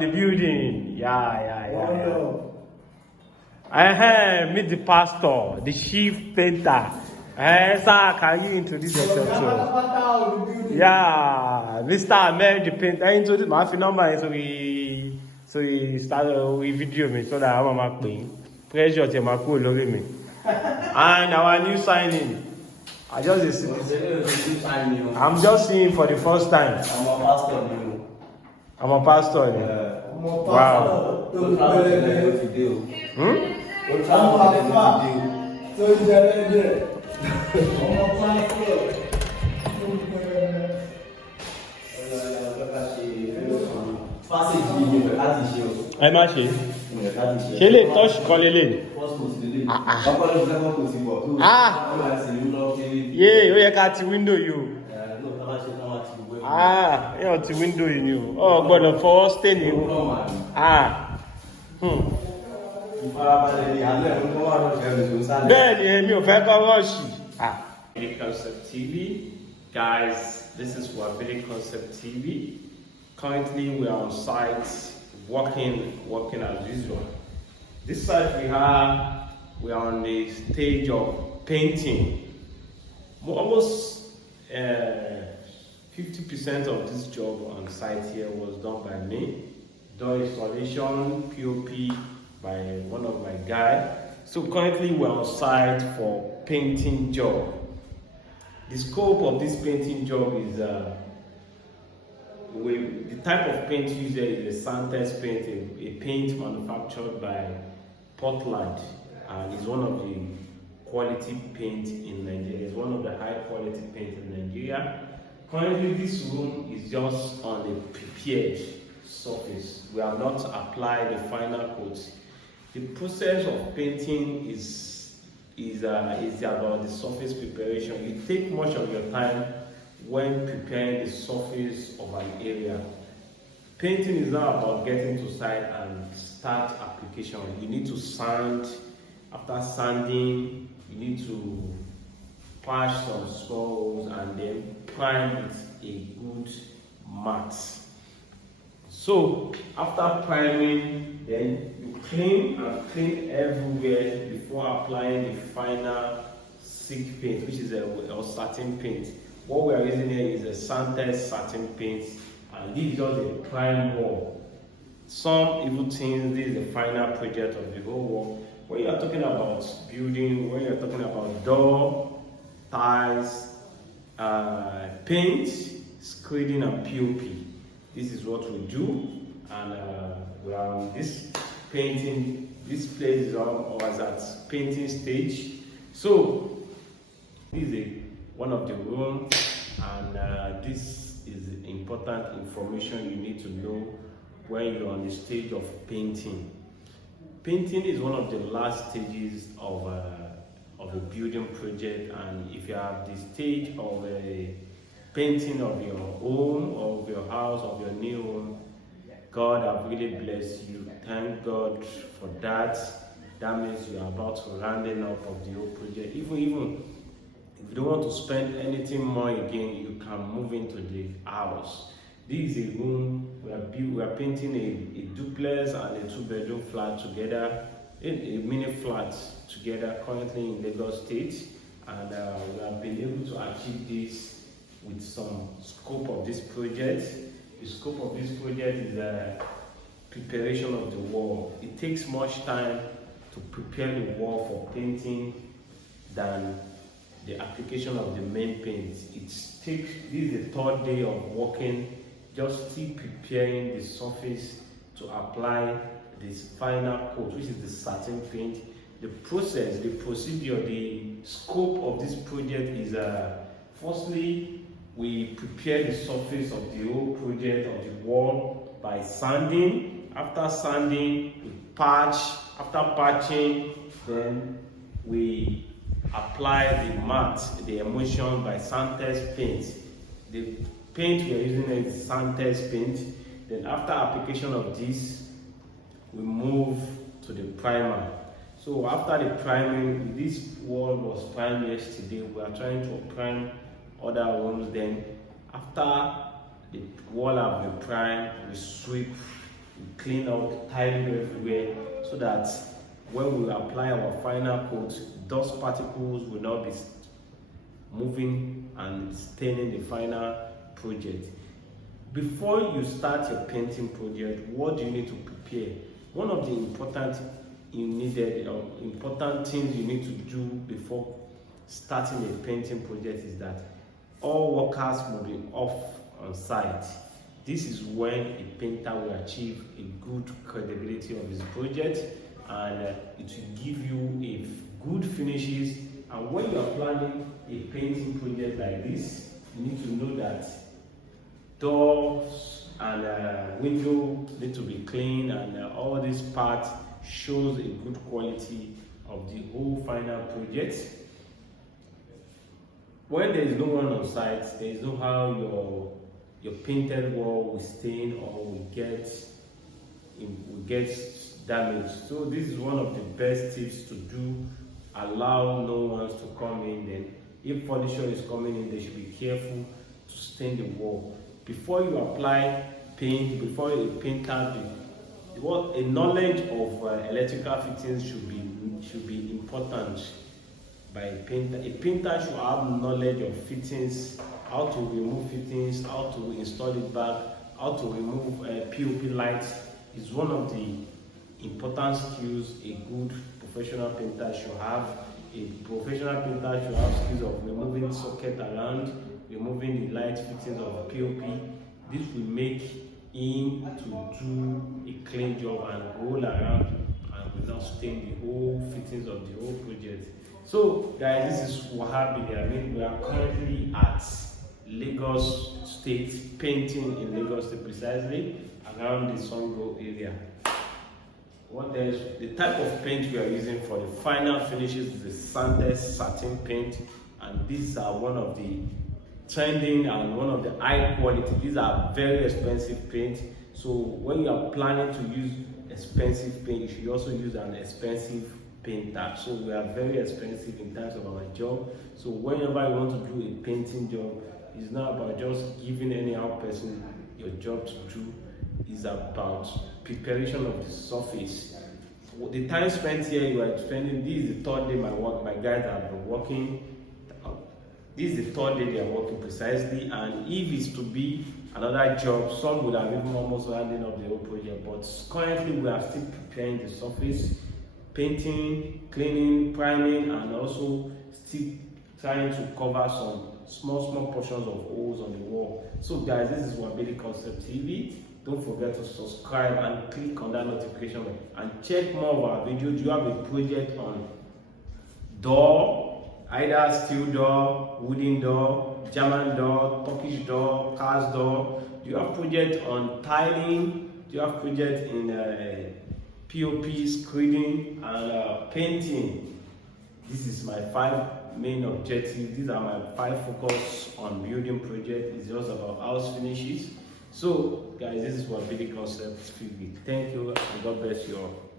The building, yeah. Meet the pastor, the chief painter. Sir, can you introduce yourself to? Yeah, Mr. Ahmed, the painter. I introduce my number, so we start with video me so that I'm not paying. Pressure to my cool over me. And our new signing. I'm just seeing for the first time. I'm a pastor. Wow. Ẹ má ṣe. Ṣé lè touch kan lélẹ̀? Yé, ó yẹ ká ti window yìí o. Yóò ti window yìí ni o. Ó gbọ́dọ̀ fọwọ́ stay ni o. Bẹ́ẹ̀ni, èmi ò fẹ́ kọ́ rọ́ọ̀ṣì. Wabili Concept TV. Guys, this is Wabili Concept TV. Currently, we are on site working as usual. This site we are on the stage of painting. Almost 50% of this job on site here was done by me. Door installation, POP by one of my guys. So currently we're on site for painting job. The scope of this painting job is the type of paint used is a Santes paint, a paint manufactured by Portland, and is one of the quality paint in Nigeria. It's one of the high quality paint in Nigeria. Currently, this room is just on a prepared surface. We have not applied the final coat. The process of painting is about the surface preparation. You take much of your time when preparing the surface of an area. Painting is not about getting to site and start application. You need to sand. After sanding, you need to patch some scores and then prime with a good mat. So after priming, then you clean everywhere before applying the final silk paint, which is a satin paint. What we are using here is a Santes satin paint, and this is just a prime wall. Some even think this is the final project of the whole wall. When you are talking about building, when you are talking about door, tiles, paint, screening, and POP, this is what we do. And we are on this painting. This place is always at painting stage. So this is one of the rooms, and this is important information you need to know when you're on the stage of painting. Painting is one of the last stages of a building project, and if you have the stage of a painting of your home, or of your house, of your new home, God has really blessed you. Thank God for that. That means you are about to rounding up of the whole project. Even if you don't want to spend anything more again, you can move into the house. This is a room we are painting a duplex and a 2-bedroom flat together, a mini flat together, currently in Lagos State, and we have been able to achieve this with some scope of this project. The scope of this project is preparation of the wall. It takes much time to prepare the wall for painting than the application of the main paint. This is the third day of working, just still preparing the surface to apply this final coat, which is the satin paint. The process, the procedure, the scope of this project is firstly, we prepare the surface of the whole project of the wall by sanding. After sanding, we patch. After patching, then we apply the mat, the emulsion by Santes paint. The paint we are using is Santes paint. Then after application of this, we move to the primer. So after the priming, this wall was primed yesterday. We are trying to prime other rooms. Then after the wall have been primed, we sweep we clean up, tidy everywhere, so that when we apply our final coat, dust particles will not be moving and staining the final project. Before you start your painting project, what do you need to prepare? One of the important things you need to do before starting a painting project is that all workers will be off on site. This is when a painter will achieve a good credibility of his project, and it will give you a good finishes. And when you are planning a painting project like this, you need to know that doors and window need to be clean, and all these parts shows a good quality of the whole final project. When there is no one on site, there is no how your painted wall will stain or will get damaged. So this is one of the best tips to do. Allow no one to come in. Then if furniture is coming in, they should be careful to stain the wall. Before you apply paint, before a painter, a knowledge of electrical fittings should be important by a painter. A painter should have knowledge of fittings, how to remove fittings, how to install it back, how to remove POP lights. Is one of the important skills a good professional painter should have. A professional painter should have skills of removing socket around, removing the light fittings of POP. This will make him to do a clean job and roll around and will not stain the whole fittings of the whole project. So guys, this is Wahab Biliamin. We are currently at Lagos State, painting in Lagos State, precisely around the Songo area. What else? The type of paint we are using for the final finishes is the sanded satin paint, and these are one of the trending and one of the high quality. These are very expensive paint, so when you are planning to use expensive paint, you should also use an expensive painter. So we are very expensive in terms of our job. So whenever you want to do a painting job, it's not about just giving any other person your job to do. It's about preparation of the surface. The time spent here, you are spending. This is the third day my guys have been working. This is the third day they are working precisely, and if it's to be another job, some would have even almost rounding up the whole project. But currently, we are still preparing the surface, painting, cleaning, priming, and also still trying to cover some small portions of holes on the wall. So guys, this is Wabili Concept TV. Don't forget to subscribe and click on that notification bell and check more of our videos. Do you have a project on door, either steel door, wooden door, German door, Turkish door, cast door? Do you have project on tiling? Do you have project in POP, screening, and painting? This is my 5 main objectives. These are my 5 focus on building project. It's just about house finishes. So guys, this is what Wabili Concept TV. Thank you and God bless you all.